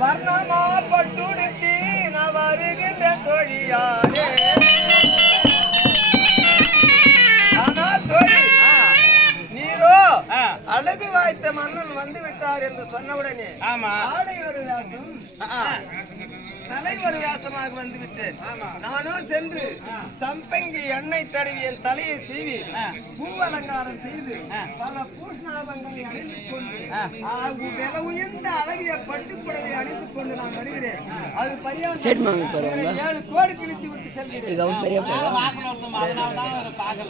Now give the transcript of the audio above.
வர்ணமா பட்டுடுத்தி நான் வருகின்ற தொழியாரே. ஆனா தொழில் நீரோ அழகு வாய்த்த மன்னன் வந்து விட்டார் என்று சொன்னவுடனே ஆடை ஒரு வேஷம் தலை ஒரு வேஷமாக வந்து விட்டேன். நானும் சென்று சம்பங்கி எண்ணெய் தடவி என் தலையை சீவி பூ அலங்காரம் செய்து பல பூஷ்ணாபங்களை அணிந்து கொண்டு விலை உயர்ந்த அழகிய பட்டுப்புடவை அணிந்து கொண்டு நான் வருகிறேன். அது பரியாசம் 7 கோடி கிழித்து விட்டு செல்கிறேன்.